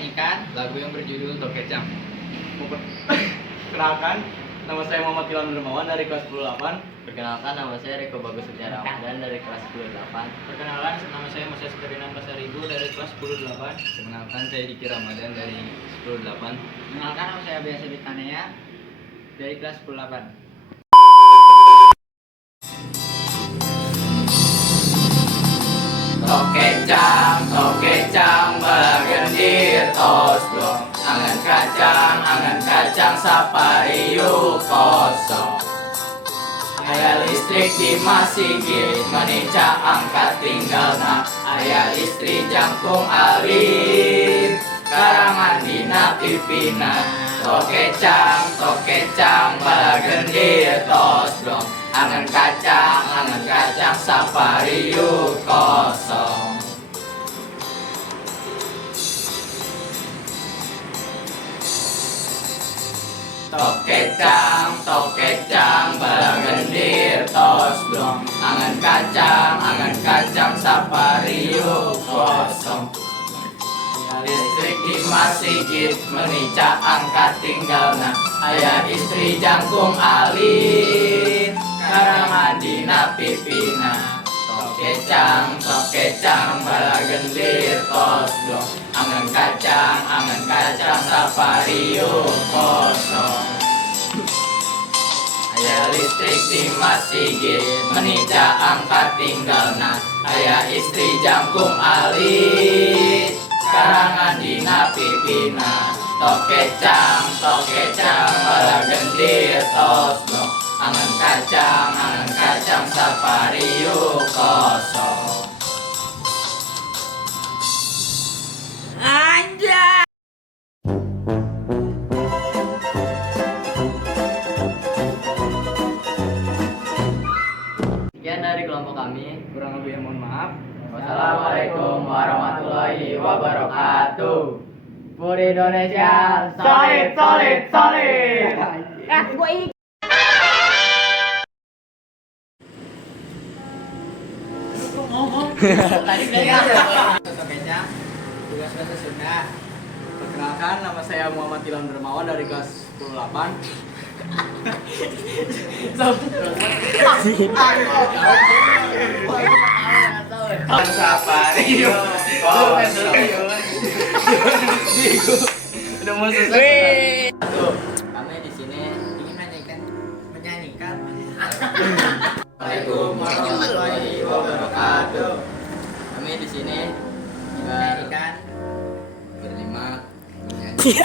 menyanyikan lagu yang berjudul Tokecam. Kenalkan, nama saya Muhammad Ilham Dermawan dari kelas 18. Perkenalkan, nama saya Riko Bagus Setia Ramadan dari kelas 18. Perkenalkan, nama saya Moses Ferdinand Pasaribu dari kelas 18. Perkenalkan, saya Diki Ramadan dari 18. Perkenalkan, nama saya Biasa Bitanea dari kelas 18. Tokecam, balagendir tos blong. Angan kacang, sapariu kosong. Aya listrik di masigit, menica angkat tinggalna. Aya istri jangkung alit, karangan dina pipina. Tokecam, balagendir tos blong. Angan kacang, sapariu kosong. Tokecam, balagendir tos blong. Angan kacang, sapariu kosong. Listrik di masigit, menica angkat tinggalna. Aya istri jangkung alit, karangan dina pipina. Tokecam, balagendir tos blong. Angan kacang, sapariu kosong. Aya listrik di masigit, menica angkat tinggalna. Aya istri jangkung alit, karangan dina pipina. Tokecam, balagendir tos blong. Angan kacang, sapariu kosong. Anjay! Sekian dari kelompok kami. Kurang lebih mohon maaf. Wassalamualaikum warahmatullahi wabarakatuh. Puri Indonesia, solid. Tadi bilang Tokecam, tugas bahasa Sunda. Perkenalkan, nama saya Muhammad Ilham Dermawan dari kelas 18. Sapariu kosong. Udah mau selesai. Kami di sini. Ingin menyanyikan. Assalamualaikum warahmatullahi wabarakatuh. Kami di sini Menyanyikan. berlima menyanyi.